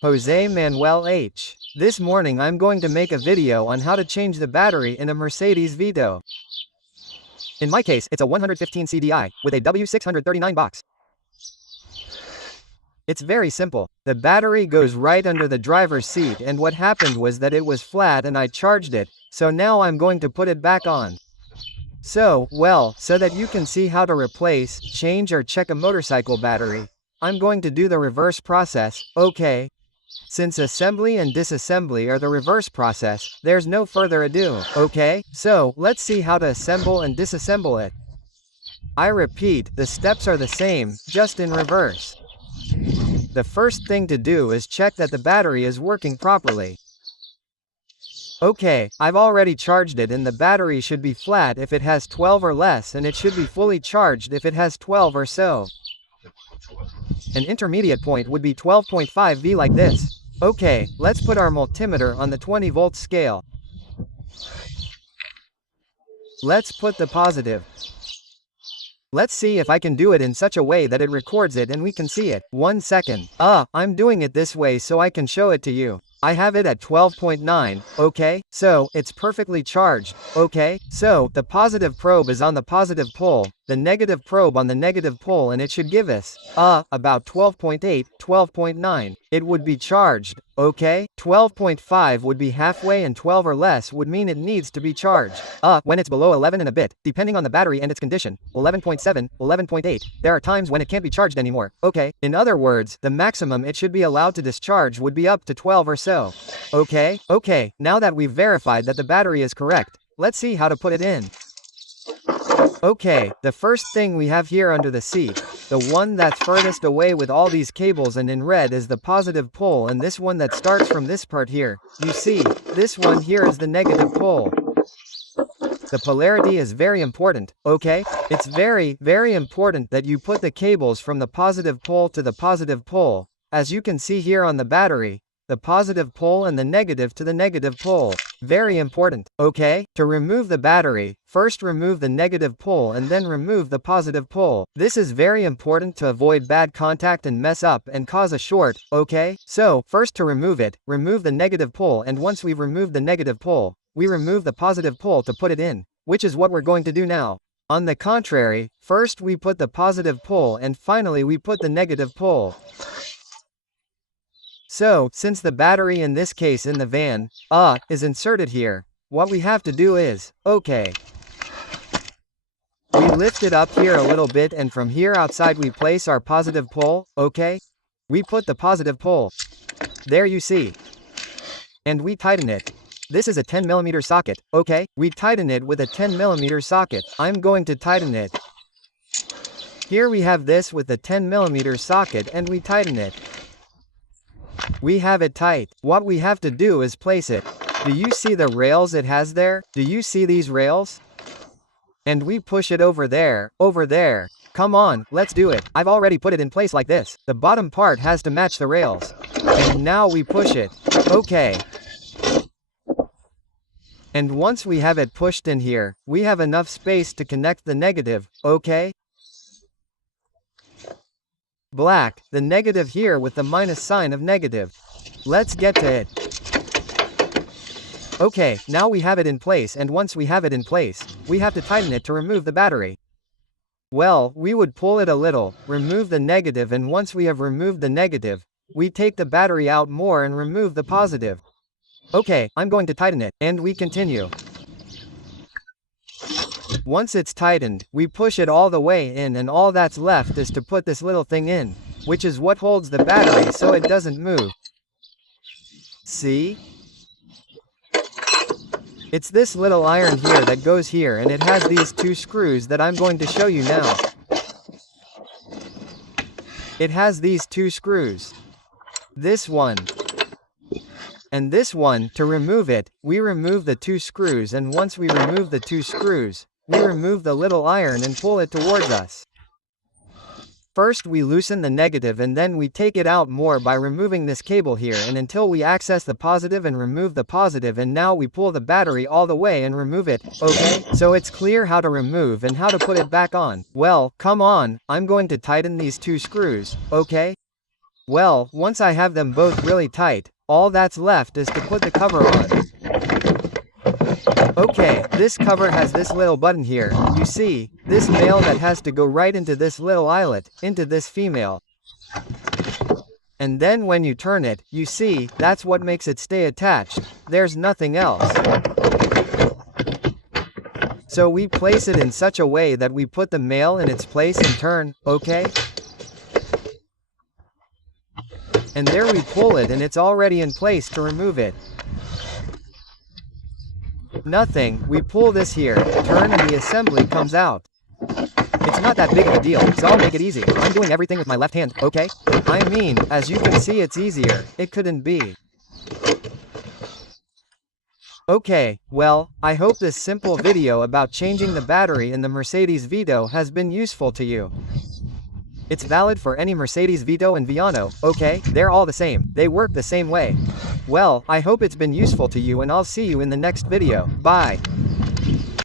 Jose Manuel H. This morning I'm going to make a video on how to change the battery in a Mercedes Vito. In my case, it's a 115 CDI, with a W639 box. It's very simple. The battery goes right under the driver's seat, and what happened was that it was flat and I charged it, so now I'm going to put it back on. So that you can see how to replace, change or check a motorcycle battery, I'm going to do the reverse process, okay? Since assembly and disassembly are the reverse process, there's no further ado, okay? So, let's see how to assemble and disassemble it. I repeat, the steps are the same, just in reverse. The first thing to do is check that the battery is working properly. Okay, I've already charged it and the battery should be flat if it has 12 or less, and it should be fully charged if it has 12 or so. An intermediate point would be 12.5 V like this. Okay, let's put our multimeter on the 20 volt scale. Let's put the positive. Let's see if I can do it in such a way that it records it and we can see it. 1 second. I'm doing it this way so I can show it to you. I have it at 12.9, okay? So, it's perfectly charged, okay? So, the positive probe is on the positive pole, the negative probe on the negative pole, and it should give us, about 12.8, 12.9. It would be charged, okay? 12.5 would be halfway and 12 or less would mean it needs to be charged. When it's below 11 and a bit, depending on the battery and its condition, 11.7, 11.8, there are times when it can't be charged anymore, okay? In other words, the maximum it should be allowed to discharge would be up to 12 or so. Okay, now that we've verified that the battery is correct, let's see how to put it in. Okay, the first thing we have here under the seat, the one that's furthest away with all these cables and in red is the positive pole, and this one that starts from this part here, you see, this one here is the negative pole. The polarity is very important, okay? It's very, very important that you put the cables from the positive pole to the positive pole, as you can see here on the battery, the positive pole and the negative to the negative pole. Very important, okay? To remove the battery, first remove the negative pole and then remove the positive pole. This is very important to avoid bad contact and mess up and cause a short, okay? So, first to remove it, remove the negative pole, and once we've removed the negative pole, we remove the positive pole to put it in, which is what we're going to do now. On the contrary, first we put the positive pole and finally we put the negative pole. So, since the battery in this case in the van, is inserted here, what we have to do is, okay. We lift it up here a little bit and from here outside we place our positive pole, okay? We put the positive pole. There you see. And we tighten it. This is a 10mm socket, okay? We tighten it with a 10mm socket. I'm going to tighten it. Here we have this with the 10mm socket and we tighten it. We have it tight. What we have to do is place it. Do you see the rails it has there? Do you see these rails? And we push it over there, over there. Come on, let's do it. I've already put it in place like this. The bottom part has to match the rails. And now we push it. Okay. And once we have it pushed in here, we have enough space to connect the negative, okay? Black, the negative here with the minus sign of negative. Let's get to it. Okay, now we have it in place, and once we have it in place, we have to tighten it to remove the battery. Well, we would pull it a little, remove the negative, and once we have removed the negative, we take the battery out more and remove the positive. Okay, I'm going to tighten it, and we continue. Once it's tightened, we push it all the way in, and all that's left is to put this little thing in, which is what holds the battery so it doesn't move. See? It's this little iron here that goes here, and it has these two screws that I'm going to show you now. It has these two screws. This one. And this one. To remove it, we remove the two screws, and once we remove the two screws, we remove the little iron and pull it towards us. First we loosen the negative and then we take it out more by removing this cable here and until we access the positive and remove the positive, and now we pull the battery all the way and remove it, okay? So it's clear how to remove and how to put it back on. Well, come on, I'm going to tighten these two screws, okay? Well, once I have them both really tight, all that's left is to put the cover on. Okay, this cover has this little button here, you see, this male that has to go right into this little eyelet, into this female. And then when you turn it, you see, that's what makes it stay attached, there's nothing else. So we place it in such a way that we put the male in its place and turn, okay? And there we pull it and it's already in place to remove it. Nothing, we pull this here, turn and the assembly comes out. It's not that big of a deal, so I'll make it easy. I'm doing everything with my left hand, okay? I mean, as you can see it's easier, it couldn't be. Okay, well, I hope this simple video about changing the battery in the Mercedes Vito has been useful to you. It's valid for any Mercedes Vito and Viano, okay? They're all the same, they work the same way. Well, I hope it's been useful to you and I'll see you in the next video, bye!